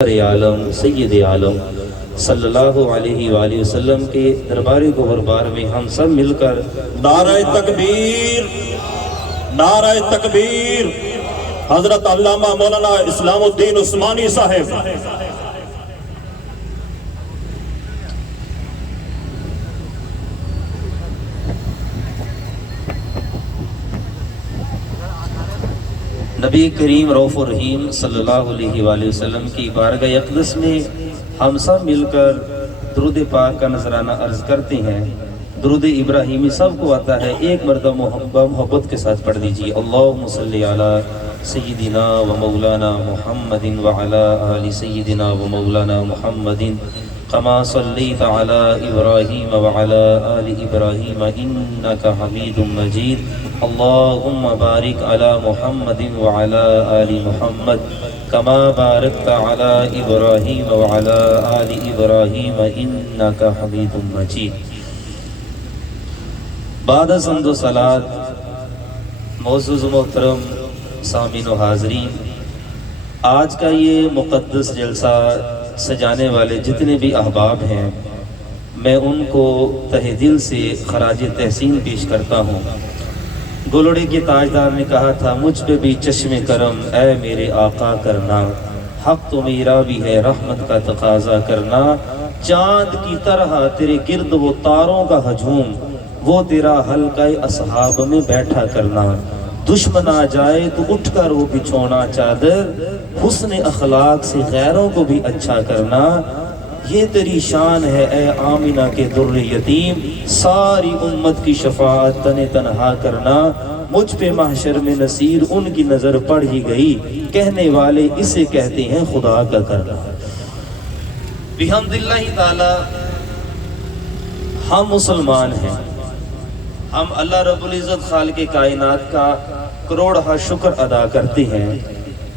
عالم سید عالم صلی اللہ علیہ وآلہ وسلم کے دربار گوہربار میں ہم سب مل کر نعرہ تکبیر، نعرہ تکبیر، حضرت علامہ مولانا اسلام الدین عثمانی صاحب۔ نبی کریم رؤوف الرحیم صلی اللہ علیہ وآلہ وسلم کی بارگاہ اقدس میں ہم سب مل کر درود پاک کا نذرانہ عرض کرتے ہیں۔ درود ابراہیمی سب کو آتا ہے، ایک مرتبہ محبت کے ساتھ پڑھ دیجیے۔ اللہم صلی علی سیدنا و مولانا محمد وعلی آل سیدنا و مولانا محمد کما صلیت علی ابراہیم وعلی آل ابراہیم انک حمید مجید۔ اللہم بارک علی محمد وعلی آل محمد کما بارکت علی ابراہیم وعلی آل ابراہیم انک حمید مجید۔ بعد از حمد و صلاۃ، معزز و محترم سامعین و حاضرین، آج کا یہ مقدس جلسہ سجانے والے جتنے بھی احباب ہیں، میں ان کو تہ دل سے خراج تحسین پیش کرتا ہوں۔ گولڑے کے تاجدار نے کہا تھا، مجھ پہ بھی چشم کرم اے میرے آقا کرنا، حق تو میرا بھی ہے رحمت کا تقاضا کرنا، چاند کی طرح تیرے گرد وہ تاروں کا ہجوم، وہ تیرا حلقہ اصحاب میں بیٹھا کرنا، دشمن آ جائے تو اٹھ کر وہ بچھونا چادر، حسن اخلاق سے غیروں کو بھی اچھا کرنا، یہ تیری شان ہے اے آمنہ کے در یتیم، ساری امت کی شفاعت تن تنہا کرنا، مجھ پہ محشر میں نصیر ان کی نظر پڑ ہی گئی، کہنے والے اسے کہتے ہیں خدا کا کرنا۔ بحمد اللہ تعالی ہم مسلمان ہیں، ہم اللہ رب العزت خالق کائنات کا کروڑہ شکر ادا کرتے ہیں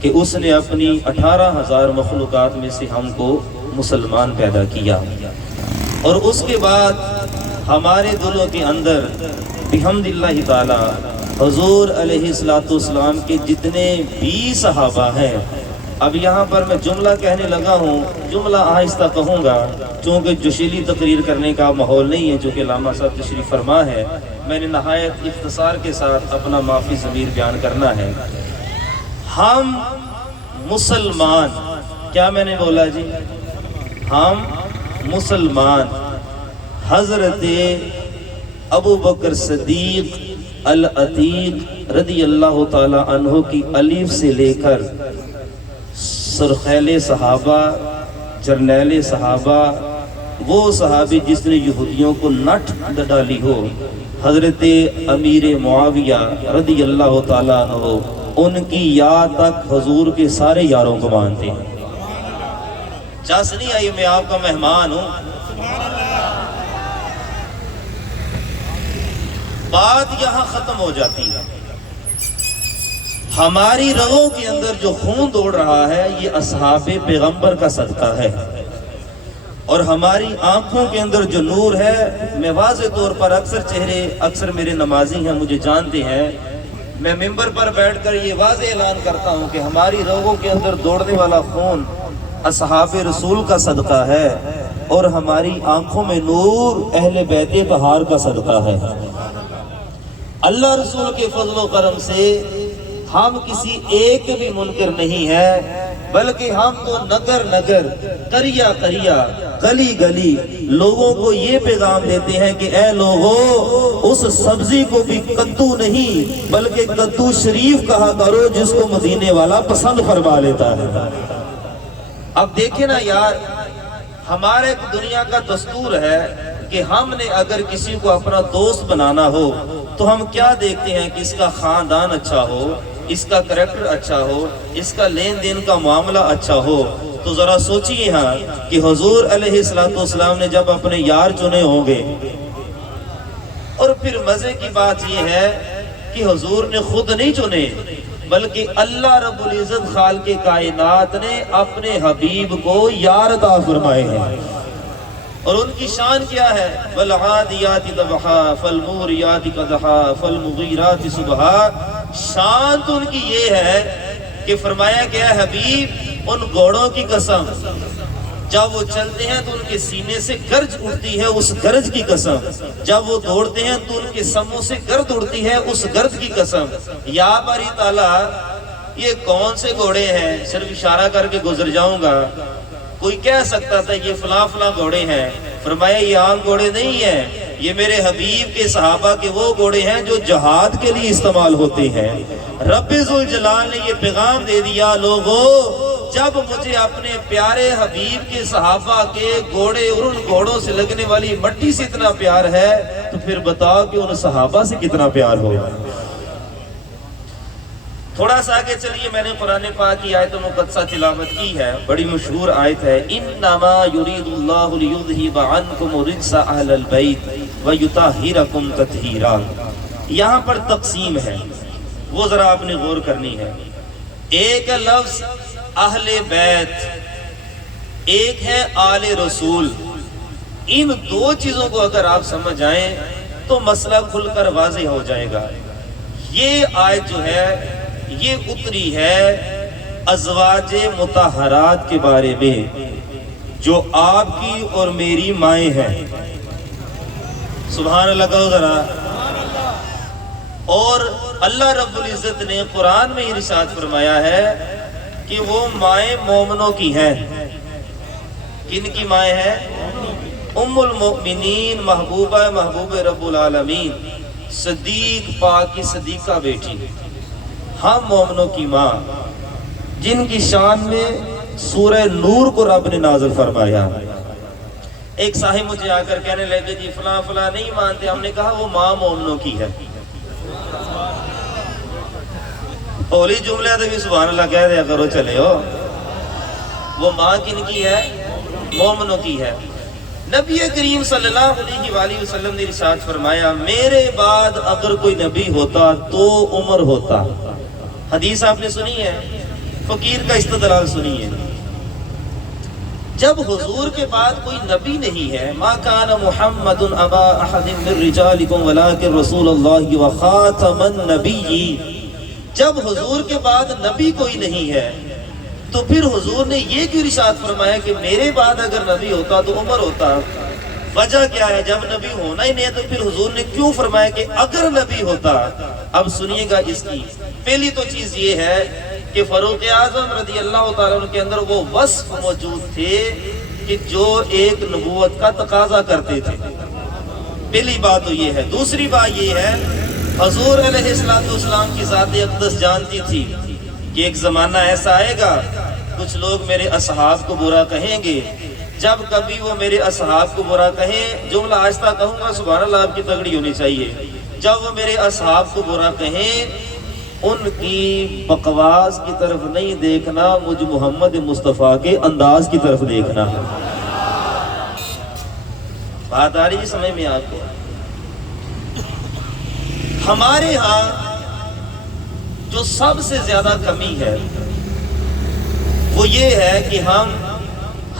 کہ اس نے اپنی 18,000 مخلوقات میں سے ہم کو مسلمان پیدا کیا، اور اس کے بعد ہمارے دلوں کے اندر بحمد اللہ تعالی حضور علیہ السلام کے جتنے بھی صحابہ ہیں، اب یہاں پر میں جملہ کہنے لگا ہوں، جملہ آہستہ کہوں گا چونکہ جوشیلی تقریر کرنے کا ماحول نہیں ہے، چونکہ علامہ صاحب تشریف فرما ہے، میں نے نہایت اختصار کے ساتھ اپنا معافی ضمیر بیان کرنا ہے۔ ہم مسلمان، کیا میں نے بولا جی؟ ہم مسلمان حضرت ابو بکر صدیق العتیق رضی اللہ تعالی عنہ کی الف سے لے کر سرخیل صحابہ، جرنیل صحابہ، وہ صحابی جس نے یہودیوں کو نٹ ڈالی ہو، حضرت امیر معاویہ رضی اللہ تعالی عنہ، ان کی یاد تک حضور کے سارے یاروں کو مانتے ہیں۔ چاس نہیں آئی، میں آپ کا مہمان ہوں۔ بات یہاں ختم ہو جاتی ہے، ہماری رگوں کے اندر جو خون دوڑ رہا ہے یہ اصحاب پیغمبر کا صدقہ ہے، اور ہماری آنکھوں کے اندر جو نور ہے، میں واضح طور پر اکثر میرے نمازی ہیں مجھے جانتے ہیں، میں ممبر پر بیٹھ کر یہ واضح اعلان کرتا ہوں کہ ہماری رگوں کے اندر دوڑنے والا خون اصحاب رسول کا صدقہ ہے، اور ہماری آنکھوں میں نور اہل بیت طہار کا صدقہ ہے۔ اللہ رسول کے فضل و کرم سے ہم کسی ایک بھی منکر نہیں ہے، بلکہ ہم تو نگر نگر، قریہ قریہ، گلی گلی لوگوں کو یہ پیغام دیتے ہیں کہ اے لوگو، اس سبزی کو بھی کدو نہیں بلکہ کدو شریف کہا کرو جس کو مدینے والا پسند فرما لیتا ہے۔ اب دیکھیں نا یار، ہمارے دنیا کا دستور ہے کہ ہم نے اگر کسی کو اپنا دوست بنانا ہو تو ہم کیا دیکھتے ہیں کہ اس کا خاندان اچھا ہو، اس کا کریکٹر اچھا ہو، اس کا لین دین کا معاملہ اچھا ہو۔ تو ذرا سوچئے ہاں کہ حضور علیہ السلام نے جب اپنے یار چنے ہوں گے، اور پھر مزے کی بات یہ ہے کہ حضور نے خود نہیں چنے، بلکہ اللہ رب العزت خالق کائنات نے اپنے حبیب کو یار عطا فرمائے ہیں، اور ان کی شان کیا ہے؟ والعادیات ضبحا فالموریات قدحا فالمغیرات صبحا۔ شان تو ان کی یہ ہے کہ فرمایا کہ اے حبیب، ان گھوڑوں کی قسم جب وہ چلتے ہیں تو ان کے سینے سے گرج اڑتی ہے اس گرج کی قسم، جب وہ دوڑتے ہیں تو ان کے سموں سے گرد اڑتی ہے اس گرد کی قسم۔ یا باری تعالیٰ یہ کون سے گھوڑے ہیں؟ صرف اشارہ کر کے گزر جاؤں گا۔ کوئی کہہ سکتا تھا یہ فلاں فلاں گھوڑے ہیں، فرمایا یہ عام گھوڑے نہیں ہیں، یہ میرے حبیب کے صحابہ کے وہ گھوڑے ہیں جو جہاد کے لیے استعمال ہوتے ہیں۔ رب ذوالجلال نے یہ پیغام دے دیا، لوگو جب مجھے اپنے پیارے حبیب کے صحابہ کے گھوڑے اور ان گھوڑوں سے لگنے والی مٹی سے اتنا پیار ہے تو پھر بتاؤ کہ ان صحابہ سے کتنا پیار ہوگا۔ تھوڑا سا آگے چلیے، میں نے قرآن پاک کی آیت مقدسہ تلاوت کی ہے، بڑی مشہور آیت ہے، انما یرید اللہ لیذھب عنکم الرجس اہل البیت ویطہرکم تطہیرا۔ یہاں پر تقسیم ہے، وہ ذرا آپ نے غور کرنی ہے۔ ایک لفظ اہل بیت، ایک ہے آل رسول۔ ان دو چیزوں کو اگر آپ سمجھ آئیں تو مسئلہ کھل کر واضح ہو جائے گا۔ یہ آیت جو ہے یہ اتری ہے ازواج مطہرات کے بارے میں جو آپ کی اور میری مائیں ہیں۔ سبحان اللہ کہو ذرا۔ اور اللہ رب العزت نے قرآن میں ارشاد فرمایا ہے کہ وہ مائیں مومنوں کی ہیں۔ کن کی مائیں ہیں؟ ام المؤمنین، محبوبہ محبوب رب العالمین، صدیق پاک کی صدیقہ بیٹی، ہم مومنوں کی ماں، جن کی شان میں سورہ نور کو رب نے نازل فرمایا۔ ایک صاحب مجھے آ کر کہنے لگے جی فلاں فلاں نہیں مانتے، ہم نے کہا وہ ماں مومنوں کی ہے۔ اولی جملے تو بھی سبحان اللہ کہہ دیا کرو چلے ہو۔ وہ ماں کن کی ہے؟ مومنوں کی ہے۔ نبی کریم صلی اللہ علیہ وآلہ وسلم نے ارشاد فرمایا میرے بعد اگر کوئی نبی ہوتا تو عمر ہوتا۔ حدیث آپ نے سنی ہے، فقیر کا استدلال سنی ہے۔ جب حضور کے بعد کوئی نبی نہیں ہے، ما کان محمد ابا احد من رجالکم ولکن رسول اللہ وخاتم النبیین، جب حضور کے بعد نبی کوئی نہیں ہے تو پھر حضور نے یہ کیوں ارشاد فرمایا کہ میرے بعد اگر نبی ہوتا تو عمر ہوتا؟ وجہ کیا ہے؟ جب نبی ہونا ہی نہیں ہے تو پھر حضور نے کیوں فرمایا کہ اگر نبی ہوتا؟ اب سنیے گا اس کی پہلی تو چیز یہ ہے کہ فاروق اعظم رضی اللہ تعالیٰ عنہ کے اندر وہ وصف موجود تھے کہ جو ایک نبوت کا تقاضا کرتے تھے۔ پہلی بات تو یہ ہے۔ دوسری بات یہ ہے حضور علیہ السلام کی ذات اقدس جانتی تھی کہ ایک زمانہ ایسا آئے گا کچھ لوگ میرے اصحاب کو برا کہیں گے، جب کبھی وہ میرے اصحاب کو برا کہیں، جملہ آہستہ کہوں گا سبحان اللہ آپ کی تگڑی ہونی چاہیے، جب وہ میرے اصحاب کو برا کہیں ان کی بکواس کی طرف نہیں دیکھنا، مجھ محمد مصطفیٰ کے انداز کی طرف دیکھنا۔ بات آ رہی ہے سمجھ میں آپ کو؟ ہمارے ہاں جو سب سے زیادہ کمی ہے وہ یہ ہے کہ ہم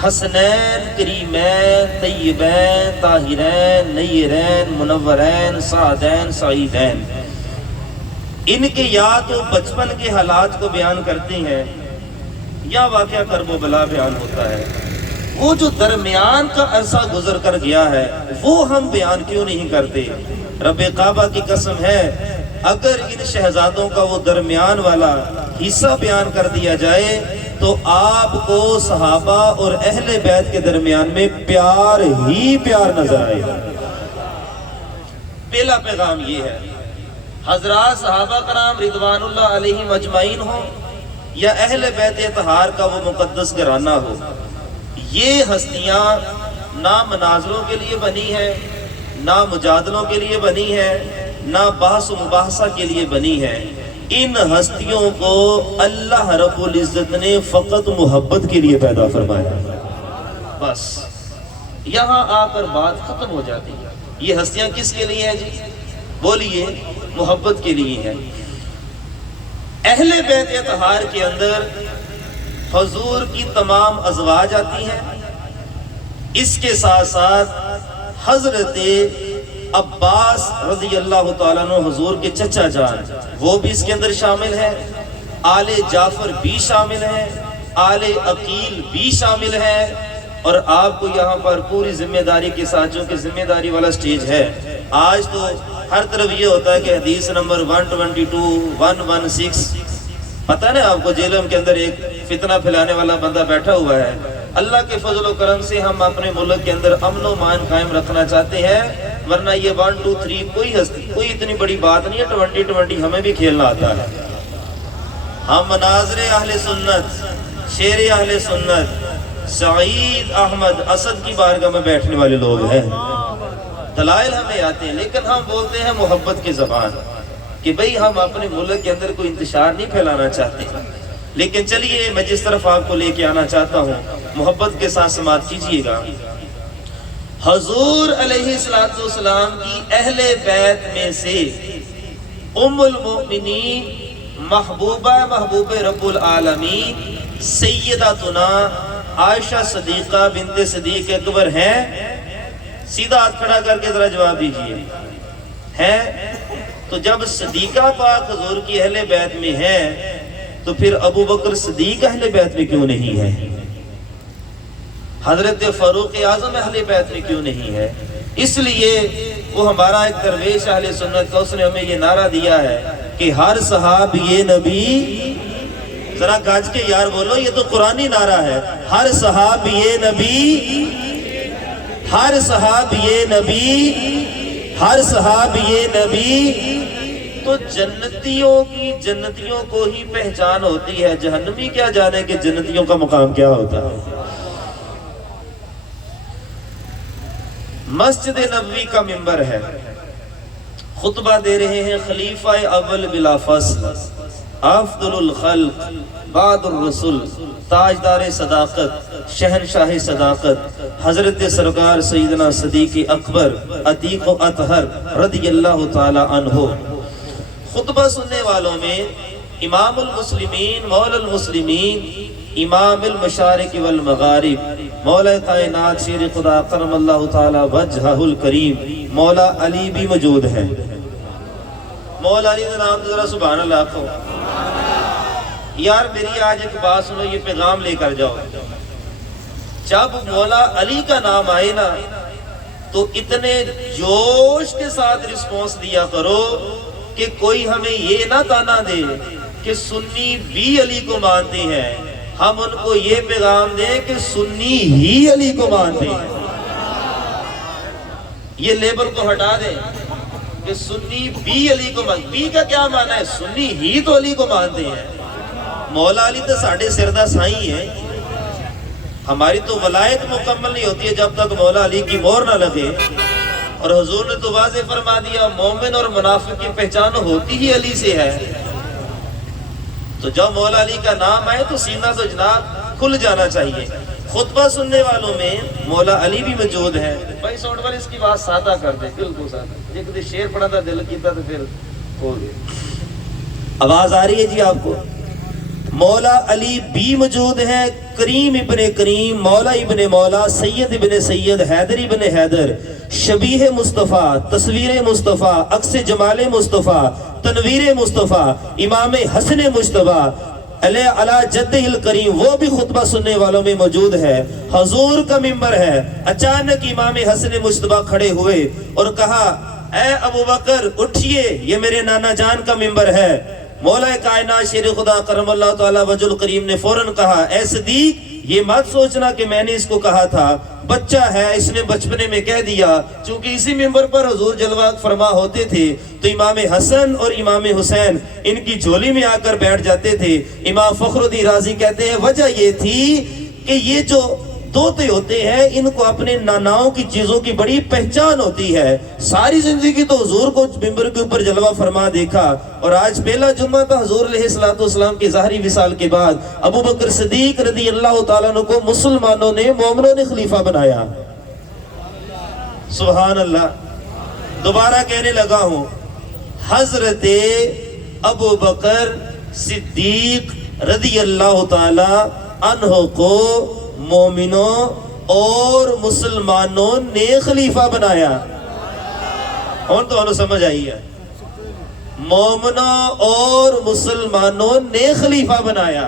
حسنین، کریمین، طیبین، طاہرین، نیرین، منورین، سعدین، سعیدین، ان کے یا تو بچپن کے حالات کو بیان کرتے ہیں یا واقعہ کرب و بلا بیان ہوتا ہے۔ وہ جو درمیان کا عرصہ گزر کر گیا ہے وہ ہم بیان کیوں نہیں کرتے؟ رب کعبہ کی قسم ہے اگر ان شہزادوں کا وہ درمیان والا حصہ بیان کر دیا جائے تو آپ کو صحابہ اور اہل بیت کے درمیان میں پیار ہی پیار نظر آئے گا۔ پہلا پیغام یہ ہے، حضرات صحابہ کرام رضوان اللہ علیہم اجمعین ہوں یا اہل بیت اطہار کا وہ مقدس گھرانہ ہو، یہ ہستیاں نہ مناظروں کے لیے بنی ہے، نہ مجادلوں کے لیے بنی ہے، نہ بحث و مباحثہ کے لیے بنی ہے۔ ان ہستیوں کو اللہ رب العزت نے فقط محبت کے لیے پیدا فرمایا، بس یہاں آ کر بات ختم ہو جاتی ہے۔ یہ ہستیاں کس کے لیے ہیں جی؟ بولیے، محبت کے لیے ہیں۔ اہل بیت اطہار کے اندر حضور کی تمام ازواج آتی ہیں، اس کے ساتھ ساتھ حضرت عباس رضی اللہ تعالیٰ عنہ حضور کے چچا جان وہ بھی اس کے اندر شامل ہے، آل جعفر بھی شامل ہے، آل عقیل بھی شامل ہے، اور آپ کو یہاں پر پوری ذمہ داری کے ساتھ، جو کہ ذمہ داری والا سٹیج ہے، آج تو ہر طرف یہ ہوتا ہے کہ حدیث نمبر 122 116، پتہ نا آپ کو جیلم کے اندر ایک فتنہ پھیلانے والا بندہ بیٹھا ہوا ہے۔ اللہ کے فضل و کرم سے ہم اپنے ملک کے اندر امن و امان قائم رکھنا چاہتے ہیں، ورنہ یہ 1 2 3 کوئی اتنی بڑی بات نہیں ہے، 2020 ہمیں بھی کھیلنا آتا ہے۔ ہم مناظر اہل سنت، شیر اہل سنت، سعید احمد اسد کی بارگاہ میں بیٹھنے والے لوگ ہیں، دلائل ہمیں آتے ہیں، لیکن ہم بولتے ہیں محبت کی زبان کہ بھئی ہم اپنے ملک کے اندر کوئی انتشار نہیں پھیلانا چاہتے۔ لیکن چلیے میں جس طرف آپ کو لے کے آنا چاہتا ہوں، محبت کے ساتھ سماعت کیجئے گا۔ حضور علیہ السلام کی اہل بیت میں سے ام المؤمنین محبوب رب العالمین سیداتنا عائشہ صدیقہ بنت صدیق اکبر ہیں؟ سیدھا ہاتھ کھڑا کر کے ذرا جواب دیجئے، ہیں؟ تو جب صدیقہ پاک حضور کی اہل بیت میں ہے تو پھر ابو بکر صدیق اہل بیت میں کیوں نہیں ہے؟ حضرت فاروق اعظم اہل بیت میں کیوں نہیں ہے؟ اس لیے وہ ہمارا ایک درویش اہل سنت کا، اس نے ہمیں یہ نعرہ دیا ہے کہ ہر صحابی نبی، ذرا گاج کے یار بولو، یہ تو قرآنی نعرہ ہے، ہر صحابی نبی، ہر صحابی نبی، ہر صحابی نبی۔ تو جنتیوں کو ہی پہچان ہوتی ہے، جہنمی کیا جانے کہ جنتیوں کا مقام کیا ہوتا ہے۔ مسجد نبوی کا منبر ہے، خطبہ دے رہے ہیں خلیفہ اول بلا فصل، افضل الخلق بعد الرسل، تاجدار صداقت، شہنشاہ صداقت، حضرت سرکار سیدنا صدیق اکبر عتیق و اطہر رضی اللہ تعالی عنہ۔ خطبہ سننے والوں میں امام المسلمین مولا المسلمین امام المشارق والمغارب مولا کائنات شیر خدا کرم اللہ تعالی وجہہ الکریم مولا علی بھی موجود ہے۔ مولا علی کا نام تو ذرا سبحان اللہ کہو یار، میری آج ایک بات سنو، یہ پیغام لے کر جاؤ۔ جب مولا علی کا نام آئے نا تو اتنے جوش کے ساتھ رسپونس دیا کرو کہ کوئی ہمیں یہ نہ تانا دے کہ سنی بھی علی کو مانتے ہیں، ہم ان کو یہ پیغام دیں کہ سنی ہی علی کو مانتے ہیں۔ یہ لیبل کو ہٹا دیں کہ سنی بھی علی کو مانتے، بھی کا کیا معنی ہے؟ سنی ہی تو علی کو مانتے ہیں۔ مولا علی تو ساڑھے سردہ سائی ہیں، ہماری تو ولایت مکمل نہیں ہوتی ہے جب تک مولا علی کی مہر نہ لگے، اور حضور نے تو واضح فرما دیا مومن اور منافق کی پہچان ہوتی ہی علی سے ہے۔ تو جب مولا علی کا نام آئے تو سینہ تو جناب کھل جانا چاہیے۔ خطبہ سننے والوں میں مولا علی بھی موجود ہے۔ بھائی ساؤنڈ والے اس کی بات سادہ کر دے، بالکل سادہ، یہ کدی شیر پڑھا تھا دل کیتا تو پھر ہو گیا۔ آواز آ رہی ہے جی آپ کو؟ مولا علی بھی موجود ہیں، کریم ابن کریم، مولا ابن مولا، سید ابن سید، حیدر ابن حیدر، شبیہ مصطفیٰ، تصویر مصطفیٰ، عکس جمال مصطفیٰ، تنویر مصطفیٰ، امام حسن مجتبیٰ علی جدہ الکریم، وہ بھی خطبہ سننے والوں میں موجود ہے۔ حضور کا منبر ہے، اچانک امام حسن مجتبیٰ کھڑے ہوئے اور کہا اے ابو بکر اٹھئے، یہ میرے نانا جان کا منبر ہے۔ مولا کائنات شیر خدا کرم اللہ تعالی وجہ الکریم نے فوراً کہا اے صدیق یہ مت سوچنا کہ میں نے اس کو کہا تھا، بچہ ہے، اس نے بچپنے میں کہہ دیا۔ چونکہ اسی منبر پر حضور جلوہ فرما ہوتے تھے تو امام حسن اور امام حسین ان کی جھولی میں آ کر بیٹھ جاتے تھے۔ امام فخر الدین رازی کہتے ہیں وجہ یہ تھی کہ یہ جو دوتے ہوتے ہیں ان کو اپنے ناناؤں کی چیزوں کی بڑی پہچان ہوتی ہے۔ ساری زندگی تو حضور کو منبر کے اوپر جلوہ فرما دیکھا، اور آج پہلا جمعہ تھا حضور علیہ السلام کی ظاہری وصال کے بعد ابو بکر صدیق رضی اللہ تعالیٰ عنہ کو مسلمانوں نے، مومنوں نے خلیفہ بنایا۔ سبحان اللہ۔ دوبارہ کہنے لگا ہوں، حضرت ابو بکر صدیق رضی اللہ تعالیٰ عنہ کو مومنوں اور مسلمانوں نے خلیفہ بنایا۔ اور تو انہوں سمجھ آئی ہے، مومنوں اور مسلمانوں نے خلیفہ بنایا۔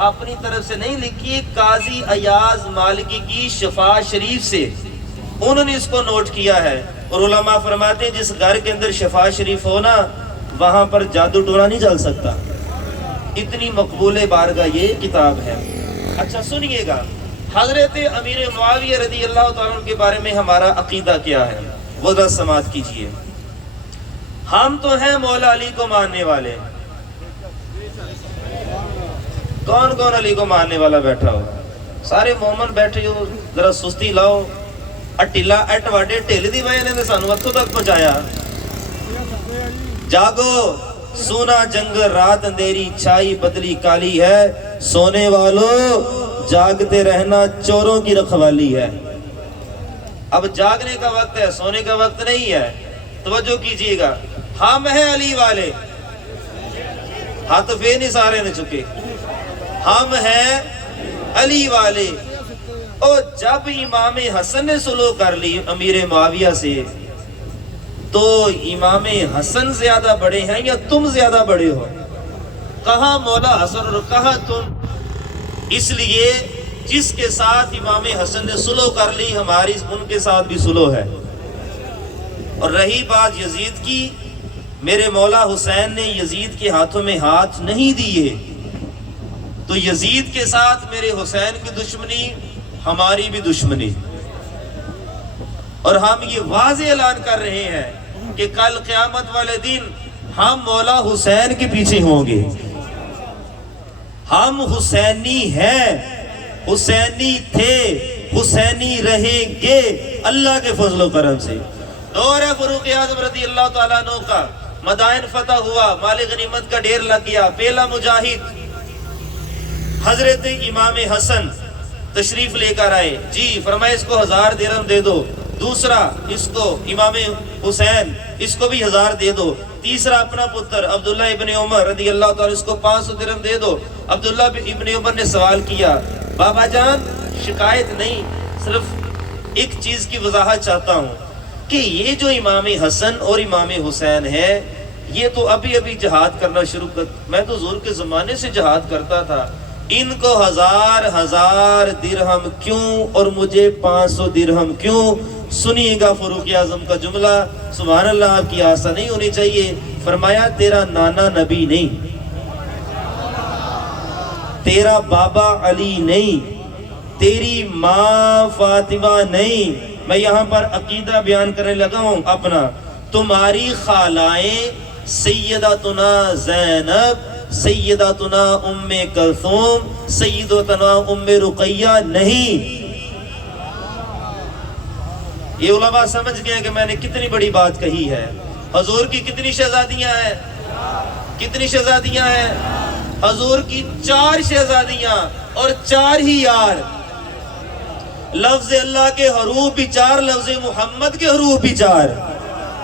اپنی طرف سے نہیں لکھی، قاضی ایاز مالکی کی شفا شریف سے انہوں نے اس کو نوٹ کیا ہے۔ اور علماء فرماتے ہیں جس گھر کے اندر شفا شریف ہونا وہاں پر جادو ٹونا نہیں چل سکتا، اتنی مقبول بارگاہ یہ کتاب ہے۔ اچھا سنیے گا، حضرت امیر معاویہ رضی اللہ تعالیٰ عنہ کے بارے میں ہمارا عقیدہ کیا ہے وہ ذرا سماعت کیجئے۔ ہم تو ہیں مولا علی کو ماننے والے، کون کون علی کو ماننے والا بیٹھا ہو؟ سارے مومن بیٹھے ہو، ذرا سستی لاؤ۔ اٹیلا اٹ واڈے ٹھل دی وجہ نے سانو اتوں تک پہنچایا۔ جاگو سونا جنگل رات اندھیری چھائی بدلی کالی ہے، سونے والوں جاگتے رہنا چوروں کی رکھوالی ہے۔ اب جاگنے کا وقت ہے، سونے کا وقت نہیں ہے۔ توجہ کیجئے گا، ہم ہیں علی والے، ہاتھ پہ نہیں سارے نے چکے، ہم ہیں علی والے۔ اور جب امام حسن نے سلوک کر لی امیر معاویہ سے، تو امام حسن زیادہ بڑے ہیں یا تم زیادہ بڑے ہو؟ کہاں مولا حسن اور کہاں تم؟ اس لیے جس کے ساتھ امام حسن نے سلوک کر لی ہماری ان کے ساتھ بھی سلوک ہے۔ اور رہی بات یزید کی، میرے مولا حسین نے یزید کے ہاتھوں میں ہاتھ نہیں دیے، تو یزید کے ساتھ میرے حسین کی دشمنی ہماری بھی دشمنی۔ اور ہم یہ واضح اعلان کر رہے ہیں کہ کل قیامت والے دن ہم مولا حسین کے پیچھے ہوں گے۔ ہم حسینی ہیں، حسینی تھے، حسینی رہیں گے اللہ کے فضل و کرم سے۔ دور فاروق اعظم رضی اللہ تعالیٰ عنہ کا، مدائن فتح ہوا، مال غنیمت کا ڈھیر لگ گیا، پہلا مجاہد حضرت امام حسن تشریف لے کر آئے، جی فرمائے اس کو 1000 درہم دے دو۔ دوسرا اس کو امام حسین اس کو بھی 1000 دے دو۔ تیسرا اپنا پتر عبداللہ ابن عمر رضی اللہ تعالیٰ اس کو 500 درہم دے دو۔ عبداللہ ابن عمر نے سوال کیا، بابا جان شکایت نہیں، صرف ایک چیز کی وضاحت چاہتا ہوں کہ یہ جو امام حسن اور امام حسین ہے یہ تو ابھی ابھی جہاد کرنا شروع کر، میں تو حضور کے زمانے سے جہاد کرتا تھا، ان کو 1000 درہم کیوں اور مجھے 500 درہم کیوں؟ سنیے گا فاروق اعظم کا جملہ، سبحان اللہ، آپ کی آسا نہیں ہونی چاہیے۔ فرمایا تیرا نانا نبی نہیں، تیرا بابا علی نہیں، تیری ماں فاطمہ نہیں، میں یہاں پر عقیدہ بیان کرنے لگا ہوں اپنا، تمہاری خالائیں سیدتنا زینب، سیدتنا ام کلثوم، سیدتنا ام رقیہ نہیں۔ یہ علماء سمجھ گئے کہ میں نے کتنی بڑی بات کہی ہے۔ حضور کی کتنی شہزادیاں ہیں؟ کتنی شہزادیاں ہیں؟ حضور کی 4 شہزادیاں اور 4 ہی یار، لفظ اللہ کے حروف بھی 4، لفظ محمد کے حروف بھی 4،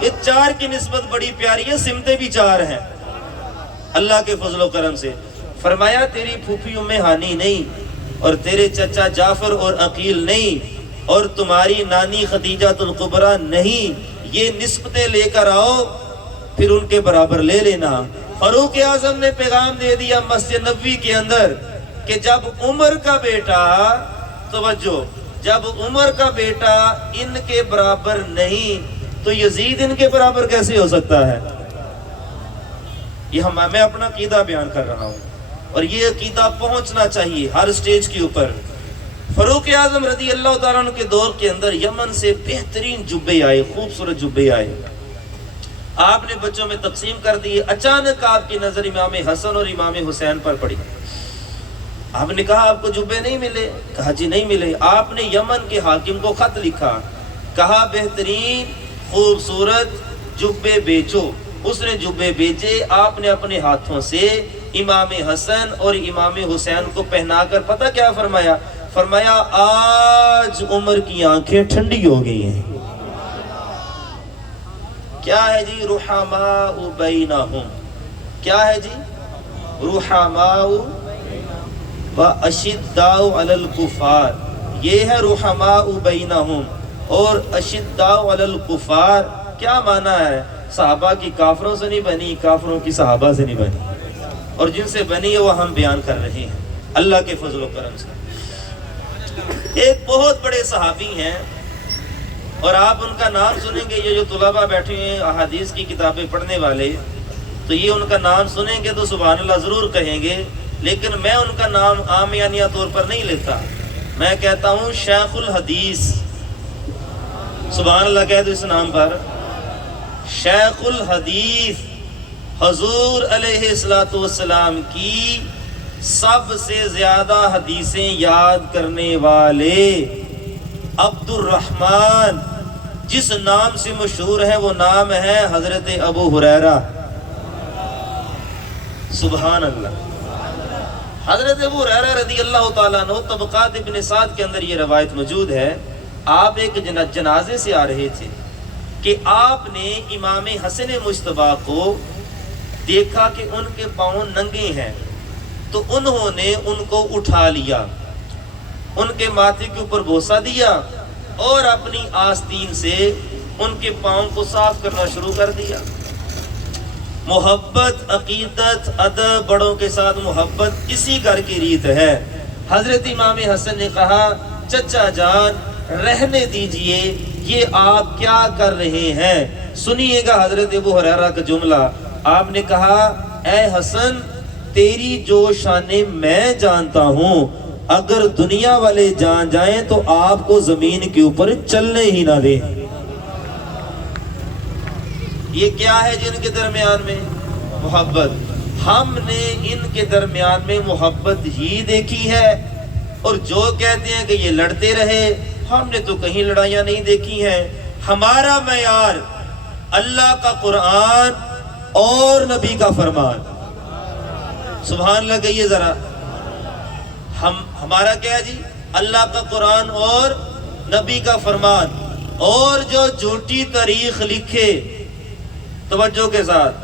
یہ 4 کی نسبت بڑی پیاری ہے، سمتیں بھی 4 ہیں اللہ کے فضل و کرم سے۔ فرمایا تیری پھوپھی ام ہانی نہیں، اور تیرے چچا جعفر اور عقیل نہیں، اور تمہاری نانی خدیجہ الکبریٰ نہیں، یہ نسبتیں لے کر آؤ پھر ان کے برابر لے لینا۔ فاروق اعظم نے پیغام دے دیا مسجد نبوی کے اندر کہ جب عمر کا بیٹا، توجہ، جب عمر کا بیٹا ان کے برابر نہیں تو یزید ان کے برابر کیسے ہو سکتا ہے؟ یہ میں اپنا عقیدہ بیان کر رہا ہوں، اور یہ عقیدہ پہنچنا چاہیے ہر سٹیج کے اوپر۔ فاروق اعظم رضی اللہ تعالیٰ عنہ کے دور کے اندر یمن سے بہترین جبے آئے، خوبصورت جبے آئے، آپ نے بچوں میں تقسیم کر دیے۔ اچانک آپ کی نظر امام حسن اور امام حسین پر پڑی، آپ نے کہا آپ کو جبے نہیں ملے؟ کہا جی نہیں ملے۔ آپ نے یمن کے حاکم کو خط لکھا، کہا بہترین خوبصورت جبے بیچو۔ اس نے جبے بیچے، آپ نے اپنے ہاتھوں سے امام حسن اور امام حسین کو پہنا کر پتہ کیا فرمایا؟ فرمایا آج عمر کی آنکھیں ٹھنڈی ہو گئی ہیں۔ کیا ہے جی؟ رحماء بینہم، کیا ہے جی؟ رحماء و اشداء علی الکفار، یہ ہے رحماء بینہم۔ اور اشداء علی الکفار کیا معنی ہے؟ صحابہ کی کافروں سے نہیں بنی، کافروں کی صحابہ سے نہیں بنی۔ اور جن سے بنی ہے وہ ہم بیان کر رہے ہیں اللہ کے فضل و کرم سے۔ ایک بہت بڑے صحابی ہیں اور آپ ان کا نام سنیں گے، یہ جو طلباء بیٹھے ہیں احادیث کی کتابیں پڑھنے والے، تو یہ ان کا نام سنیں گے تو سبحان اللہ ضرور کہیں گے، لیکن میں ان کا نام عامیانہ طور پر نہیں لیتا، میں کہتا ہوں شیخ الحدیث۔ سبحان اللہ کہہ دو اس نام پر، شیخ الحدیث، حضور علیہ السلام کی سب سے زیادہ حدیثیں یاد کرنے والے عبد الرحمن، جس نام سے مشہور ہے وہ نام ہے حضرت ابو ہریرہ۔ سبحان اللہ۔ حضرت ابو ہریرہ رضی اللہ تعالیٰ عنہ، طبقات ابن سعد کے اندر یہ روایت موجود ہے، آپ ایک جنازے سے آ رہے تھے کہ آپ نے امام حسن مجتبیٰ کو دیکھا کہ ان کے پاؤں ننگے ہیں، تو انہوں نے ان کو اٹھا لیا، ان کے ماتھے کے اوپر بوسہ دیا اور اپنی آستین سے ان کے پاؤں کو صاف کرنا شروع کر دیا۔ محبت، عقیدت، ادب، بڑوں کے ساتھ محبت، اسی گھر کی ریت ہے۔ حضرت امام حسن نے کہا چچا جان رہنے دیجئے، یہ آپ کیا کر رہے ہیں؟ سنیے گا حضرت ابو ہریرہ کا جملہ۔ آپ نے کہا اے حسن، تیری جو شانیں میں جانتا ہوں، اگر دنیا والے جان جائیں تو آپ کو زمین کے اوپر چلنے ہی نہ دیں۔ یہ کیا ہے جن کے درمیان میں؟ محبت۔ ہم نے ان کے درمیان میں محبت ہی دیکھی ہے، اور جو کہتے ہیں کہ یہ لڑتے رہے، ہم نے تو کہیں لڑائیاں نہیں دیکھی ہیں۔ ہمارا معیار اللہ کا قرآن اور نبی کا فرمان۔ سبحان اللہ کہیے ذرا۔ ہمارا کیا ہے جی؟ اللہ کا قرآن اور نبی کا فرمان۔ اور جو جھوٹی تاریخ لکھے، توجہ کے ساتھ،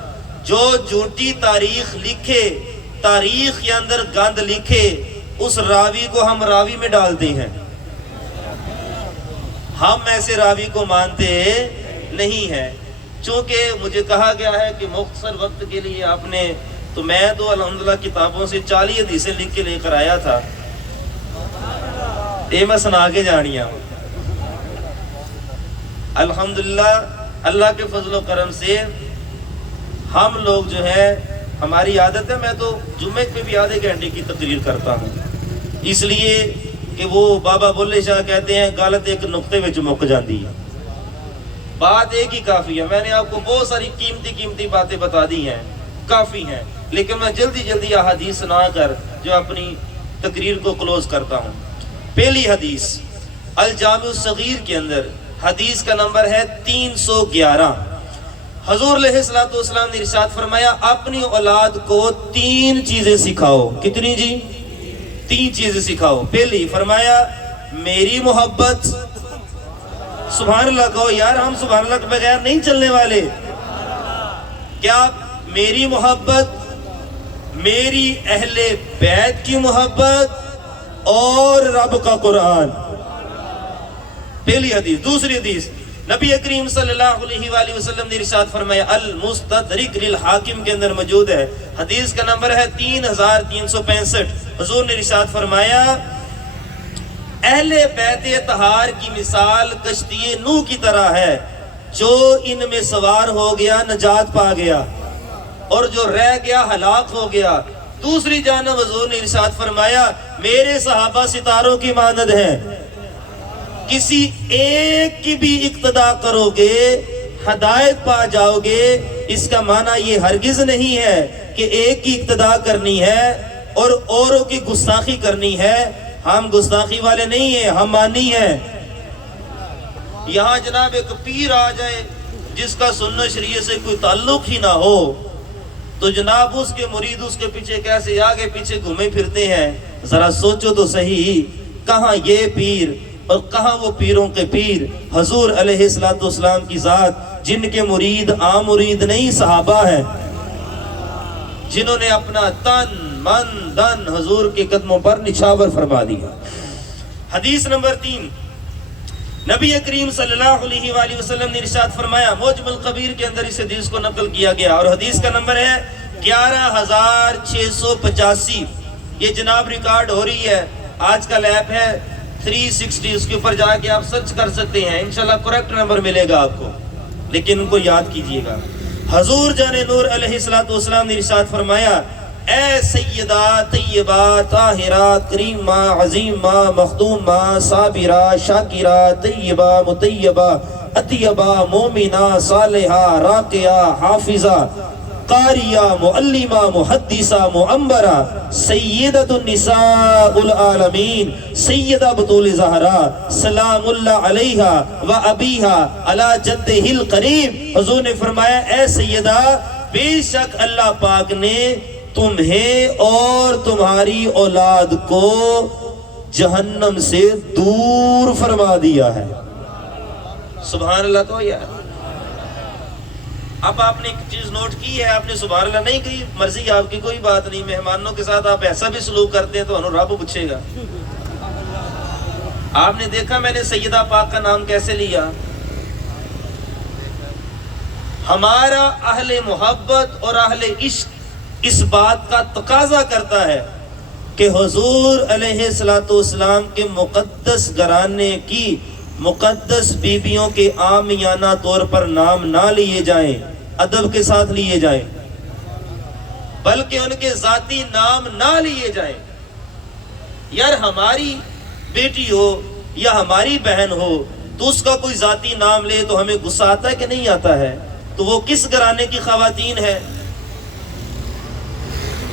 جو جھوٹی تاریخ لکھے، تاریخ کے اندر گند لکھے، اس راوی کو ہم راوی میں ڈالتے ہیں۔ ہم ایسے راوی کو مانتے نہیں ہیں، چونکہ مجھے کہا گیا ہے کہ مختصر وقت کے لیے آپ نے، تو میں تو الحمدللہ کتابوں سے 40 حدیثیں لکھ کے لے کر آیا تھا، یہ میں سنا کے جانیا ہوں۔ الحمدللہ اللہ کے فضل و کرم سے ہم لوگ جو ہے، ہماری عادت ہے، میں تو جمعے پہ بھی آدھے گھنٹے کی تقریر کرتا ہوں، اس لیے کہ وہ بابا بلے شاہ کہتے ہیں غلط ایک نقطے وچ مک جاندی ہے، بات ایک ہی کافی ہے۔ میں نے آپ کو بہت ساری قیمتی باتیں بتا دی ہیں، کافی ہیں، لیکن میں جلدی احادیث سنا کر جو اپنی تقریر کو کلوز کرتا ہوں۔ پہلی حدیث الجامع الصغیر کے اندر حدیث کا نمبر ہے 311۔ حضور علیہ السلام نے ارشاد فرمایا اپنی اولاد کو 3 چیزیں سکھاؤ۔ کتنی جی؟ 3 چیزیں سکھاؤ۔ پہلی فرمایا میری محبت۔ سبحان اللہ کہو یار، ہم سبحان اللہ کے بغیر نہیں چلنے والے۔ کیا؟ میری محبت، میری اہل بیت کی محبت، اور رب کا قرآن۔ پہلی حدیث۔ دوسری حدیث نبی کریم صلی اللہ علیہ وآلہ وسلم نے ارشاد فرمایا المستدرک للحاکم کے اندر موجود ہے، حدیث کا نمبر ہے 3365۔ حضور نے ارشاد فرمایا اہل بیت اطہار کی مثال کشتی نوح کی طرح ہے، جو ان میں سوار ہو گیا نجات پا گیا، اور جو رہ گیا ہلاک ہو گیا۔ دوسری جانب حضور نے ارشاد فرمایا میرے صحابہ ستاروں کی مانند ہیں، کسی ایک کی بھی اقتداء کرو گے ہدایت پا جاؤ گے۔ اس کا معنی یہ ہرگز نہیں ہے کہ ایک کی اقتداء کرنی ہے اور اوروں کی گستاخی کرنی ہے۔ ہم گستاخی والے نہیں ہیں، ہم مانی ہیں۔ یہاں جناب ایک پیر آ جائے جس کا سنت شریعت سے کوئی تعلق ہی نہ ہو، تو جناب اس کے مرید اس کے پیچھے کیسے آگے پیچھے گھومے پھرتے ہیں۔ ذرا سوچو تو صحیح، کہاں یہ پیر اور کہاں وہ پیروں کے پیر، حضور علیہ السلام کی ذات، جن کے مرید عام مرید نہیں صحابہ ہیں، جنہوں نے اپنا تن من دن حضور کے قدموں پر نچھاور فرما دیا۔ حدیث نمبر 3، نبی کریم صلی اللہ علیہ وآلہ وسلم نے ارشاد فرمایا، موجم القبیر کے اندر اس حدیث کو نقل کیا گیا، اور حدیث کا نمبر ہے 11,685 یہ جناب ریکارڈ ہو رہی ہے. آج کل ایپ ہے 360, اس کے اوپر جا کے آپ سرچ کر سکتے ہیں, انشاءاللہ کریکٹ نمبر ملے گا آپ کو, لیکن ان کو یاد کیجئے گا. حضور جان نور علیہ السلام نے ارشاد فرمایا, اے سیدہ طیبہ طاہرہ کریمہ عظیمہ مخدومہ صابرہ شاکرہ طیبہ مطیبہ اطیبہ مومنہ صالحہ راقیہ حافظہ قاریہ معلمہ محدثہ معمرہ سیدۃ النساء العالمین سیدہ بطول زہرا سلام اللہ علیہا و ابیہا علی جدہ القریب. حضور نے فرمایا, اے سیدہ, بے شک اللہ پاک نے تمہیں اور تمہاری اولاد کو جہنم سے دور فرما دیا ہے. سبحان اللہ کو یار. اب آپ نے ایک چیز نوٹ کی ہے, آپ نے سبحان اللہ نہیں کہی, مرضی آپ کی, کوئی بات نہیں. مہمانوں کے ساتھ آپ ایسا بھی سلوک کرتے ہیں تو انہوں رب پوچھے گا. آپ نے دیکھا میں نے سیدہ پاک کا نام کیسے لیا. ہمارا اہل محبت اور اہل عشق اس بات کا تقاضا کرتا ہے کہ حضور علیہ السلام کے مقدس گھرانے کی مقدس بیبیوں کے عامیانہ طور پر نام نہ لیے جائیں, ادب کے ساتھ لیے جائیں, بلکہ ان کے ذاتی نام نہ لیے جائیں. یار ہماری بیٹی ہو یا ہماری بہن ہو تو اس کا کوئی ذاتی نام لے تو ہمیں غصہ آتا ہے کہ نہیں آتا ہے؟ تو وہ کس گھرانے کی خواتین ہے؟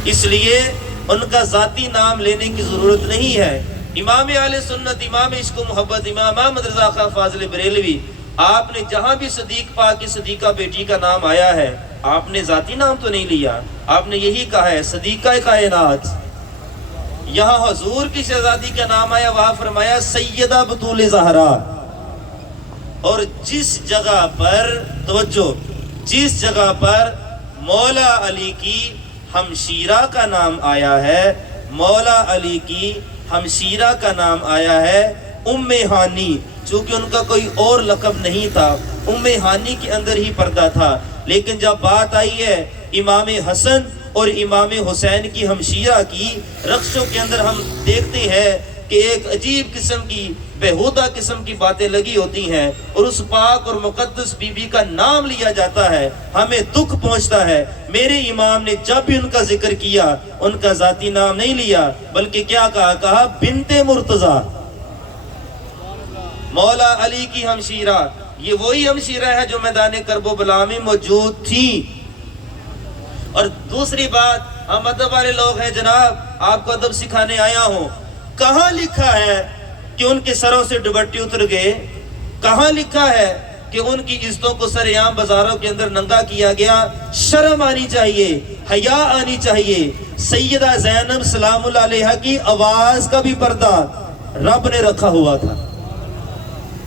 اس لیے ان کا ذاتی نام لینے کی ضرورت نہیں ہے. امام اہل سنت, امام عشق و محبت, امام احمد رضا خان فاضل بریلوی, آپ نے جہاں بھی صدیق پاک کی صدیقہ بیٹی کا نام آیا ہے آپ نے ذاتی نام تو نہیں لیا, آپ نے یہی کہا ہے صدیقہ کائنات. یہاں حضور کی شہزادی کا نام آیا, وہاں فرمایا سیدہ بطول زہرا. اور جس جگہ پر توجہ, جس جگہ پر مولا علی کی ہمشیرہ کا نام آیا ہے, مولا علی کی ہمشیرہ کا نام آیا ہے ام ہانی, چونکہ ان کا کوئی اور لقب نہیں تھا, ام ہانی کے اندر ہی پردہ تھا. لیکن جب بات آئی ہے امام حسن اور امام حسین کی ہمشیرہ کی, رقصوں کے اندر ہم دیکھتے ہیں کہ ایک عجیب قسم کی بےہودہ قسم کی باتیں لگی ہوتی ہیں, اور اس پاک اور مقدس بی بی کا نام لیا جاتا ہے, ہمیں دکھ پہنچتا ہے. میرے امام نے جب بھی ان کا ذکر کیا ان کا ذاتی نام نہیں لیا, بلکہ کیا کہا بنت مرتضی, مولا علی کی ہمشیرہ. یہ وہی ہمشیرہ ہے جو میدان کرب و بلا میں موجود تھی. اور دوسری بات, ہم ادب والے لوگ ہیں جناب, آپ کو ادب سکھانے آیا ہوں. کہاں لکھا ہے کہ ان کے سروں سے دوپٹے اتر گئے؟ کہاں لکھا ہے کہ ان کی عزتوں کو سر عام بازاروں کے اندر ننگا کیا گیا؟ شرم آنی چاہیے, حیا آنی چاہیے. سیدہ زینب سلام اللہ علیہا کی آواز کا بھی پردہ رب نے رکھا ہوا تھا.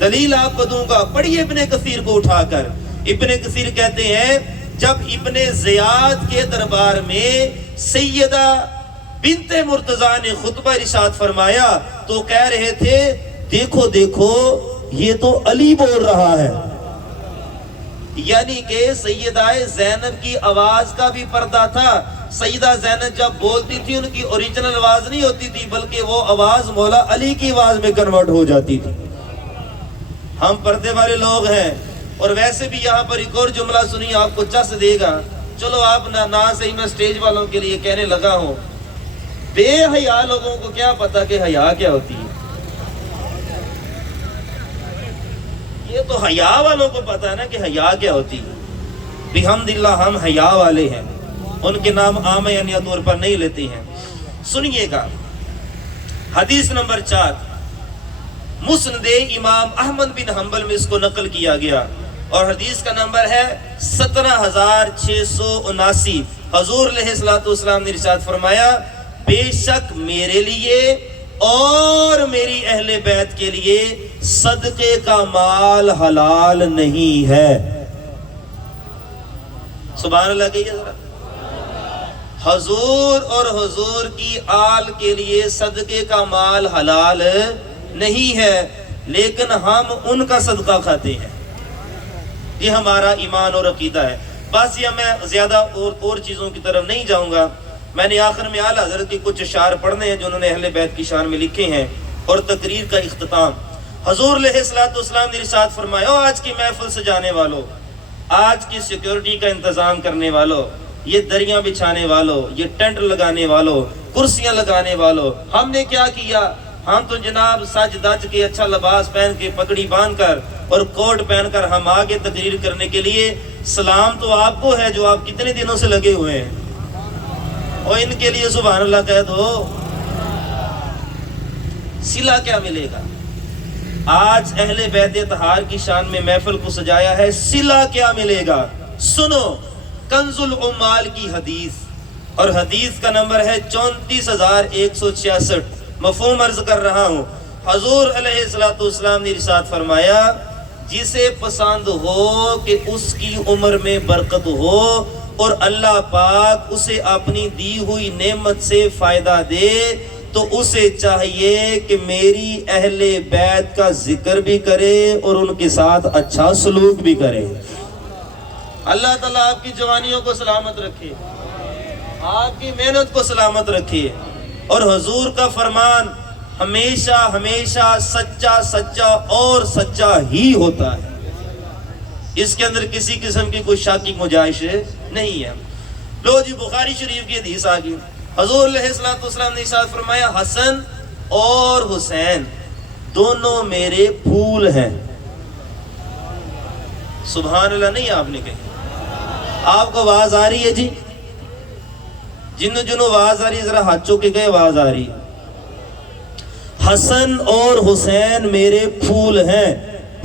دلیل آپ کو دوں گا, پڑھیے ابن کثیر کو اٹھا کر. ابن کثیر کہتے ہیں جب ابن زیاد کے دربار میں سیدہ بنت مرتضیٰ نے خطبہ ارشاد فرمایا تو کہہ رہے تھے دیکھو دیکھو یہ تو علی بول رہا ہے. یعنی کہ سیدہ زینب کی آواز کا بھی پردہ تھا. سیدہ زینب جب بولتی تھی ان کی اوریجنل آواز نہیں ہوتی تھی, بلکہ وہ آواز مولا علی کی آواز میں کنورٹ ہو جاتی تھی. ہم پردے والے لوگ ہیں. اور ویسے بھی یہاں پر ایک اور جملہ سنی, آپ کو چس دے گا. چلو آپ نہ صحیح میں سٹیج والوں کے لیے کہنے لگا ہوں, بے حیا لوگوں کو کیا پتا کہ حیا کیا ہوتی ہے. یہ تو حیا والوں کو پتا ہے نا کہ حیا کیا ہوتی ہے. بحمداللہ ہم حیا والے ہیں, ان کے نام عام یعنی طور پر نہیں لیتے ہیں. سنیے گا حدیث نمبر 4 مسند امام احمد بن حنبل میں اس کو نقل کیا گیا, اور حدیث کا نمبر ہے 17679. حضور علیہ السلام نے ارشاد فرمایا بے شک میرے لیے اور میری اہل بیت کے لیے صدقے کا مال حلال نہیں ہے. سبحان اللہ کہیے ذرا. حضور اور حضور کی آل کے لیے صدقے کا مال حلال نہیں ہے, لیکن ہم ان کا صدقہ کھاتے ہیں. یہ ہمارا ایمان اور عقیدہ ہے. بس یہ میں زیادہ اور چیزوں کی طرف نہیں جاؤں گا. میں نے آخر میں اعلیٰ حضرت کے کچھ اشعار پڑھنے ہیں جو انہوں نے اہل بیت کی شان میں لکھے ہیں، اور تقریر کا اختتام. حضور علیہ الصلوۃ والسلام نے ارشاد فرمایا، آج کی محفل سجانے والوں، آج کی سیکیورٹی کا انتظام کرنے والوں، یہ دریاں بچھانے والوں، یہ ٹینٹ لگانے والوں، کرسیاں لگانے والوں، ہم نے کیا کیا؟ ہم تو جناب سج دج کے اچھا لباس پہن کے پگڑی باندھ کر اور کوٹ پہن کر ہم آگے تقریر کرنے کے لیے. سلام تو آپ کو ہے جو آپ کتنے دنوں سے لگے ہوئے ہیں، اور ان کے لیے سبحان اللہ کہہ دو. صلہ کیا ملے گا؟ آج اہل بیت طہار کی شان میں محفل کو سجایا ہے، صلہ کیا ملے گا؟ سنو کنز العمال کی حدیث، اور حدیث کا نمبر ہے 34,166. مفہوم عرض کر رہا ہوں. حضور علیہ السلام نے ارشاد فرمایا، جسے پسند ہو کہ اس کی عمر میں برکت ہو اور اللہ پاک اسے اپنی دی ہوئی نعمت سے فائدہ دے، تو اسے چاہیے کہ میری اہل بیت کا ذکر بھی کرے اور ان کے ساتھ اچھا سلوک بھی کرے. اللہ تعالیٰ آپ کی جوانیوں کو سلامت رکھے، آپ کی محنت کو سلامت رکھے. اور حضور کا فرمان ہمیشہ ہمیشہ سچا سچا اور سچا ہی ہوتا ہے، اس کے اندر کسی قسم کی کوئی شک کی گنجائش نہیں ہے. لو جی بخاری شریف کی حدیث آ گئی. حضور علیہ السلام نے ارشاد فرمایا، حسن اور حسین دونوں میرے پھول ہیں. سبحان اللہ نہیں آپ نے کہی؟ آپ کو آواز آ رہی ہے جی؟ جنوں آواز آ رہی ہے ذرا ہاتھ چوک کے گئے، آواز آ رہی ہے. حسن اور حسین میرے پھول ہیں.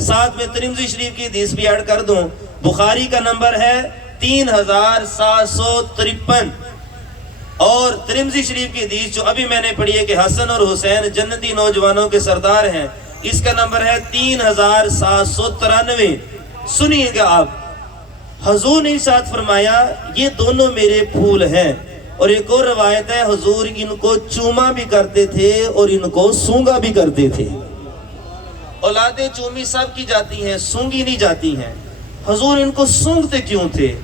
ساتھ میں ترمذی شریف کی حدیث بھی ایڈ کر دوں. بخاری کا نمبر ہے 3753، اور ترمذی شریف کی حدیث جو ابھی میں نے پڑھی ہے کہ حسن اور حسین جنتی نوجوانوں کے سردار ہیں، اس کا نمبر ہے 3793. سنیے گا آپ، حضور نے ارشاد فرمایا یہ دونوں میرے پھول ہیں. اور ایک اور روایت ہے حضور ان کو چوما بھی کرتے تھے اور ان کو سونگا بھی کرتے تھے. اولادیں چومی سب کی جاتی ہیں، سونگی نہیں جاتی ہیں. حضور ان کو سونگتے کیوں تھے؟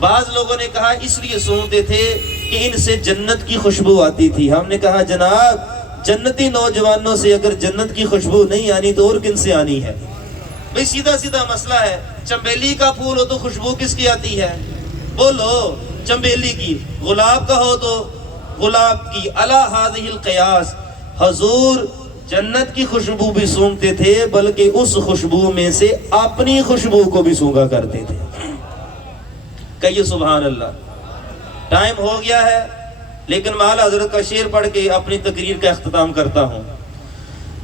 بعض لوگوں نے کہا اس لیے سونگتے تھے کہ ان سے جنت کی خوشبو آتی تھی. ہم نے کہا جناب جنتی نوجوانوں سے اگر جنت کی خوشبو نہیں آنی تو اور کن سے آنی ہے؟ بھئی سیدھا سیدھا مسئلہ ہے. چنبیلی کا پھول ہو تو خوشبو کس کی آتی ہے؟ بولو چنبیلی کی. گلاب کا ہو تو گلاب کی. علی ہذہ القیاس حضور جنت کی خوشبو بھی سونگتے تھے، بلکہ اس خوشبو میں سے اپنی خوشبو کو بھی سونگا کرتے تھے. کہیے سبحان اللہ. ٹائم ہو گیا ہے، لیکن میں اعلیٰ حضرت کا شعر پڑھ کے اپنی تقریر کا اختتام کرتا ہوں.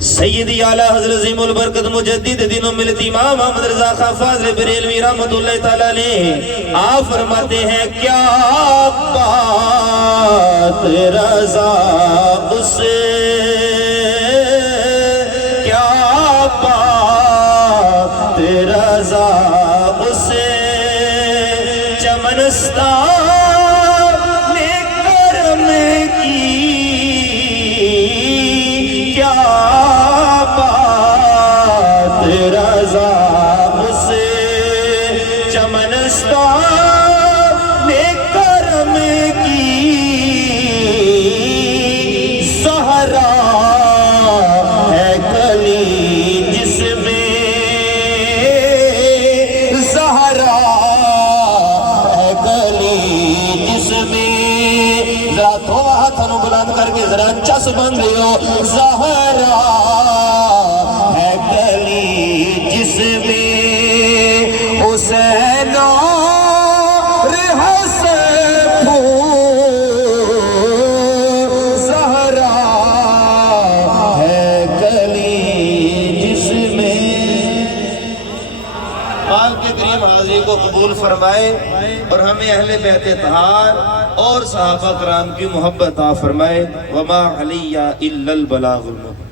سیدی اعلیٰ حضرت عظیم البرکت مجدد دین و ملت امام محمد رضا خان فاضل بریلوی رحمۃ اللہ تعالیٰ علیہ آپ فرماتے ہیں، کیا بات رضا اسے، کیا بات رضا اسے، چمنستان میں کرم کی، کیا بات رضا اسے، چمنستان میں کرم کی، زہرا ہے کلی جس میں، زہرا ہے کلی جس میں، ذرا دو ہاتھوں بلند کر کے ذرا اچھا سے بن رہے ہو، زہرا ہے کلی جس میں، حسین اور حسن پھول، زہرا ہے کلی جس میں. آپ کے کریم حاضری کو قبول فرمائے اور ہمیں اہل بیت طہار اور صحابہ کرام کی محبت عطا فرمائے. وما علیہ الا البلاغ المبین.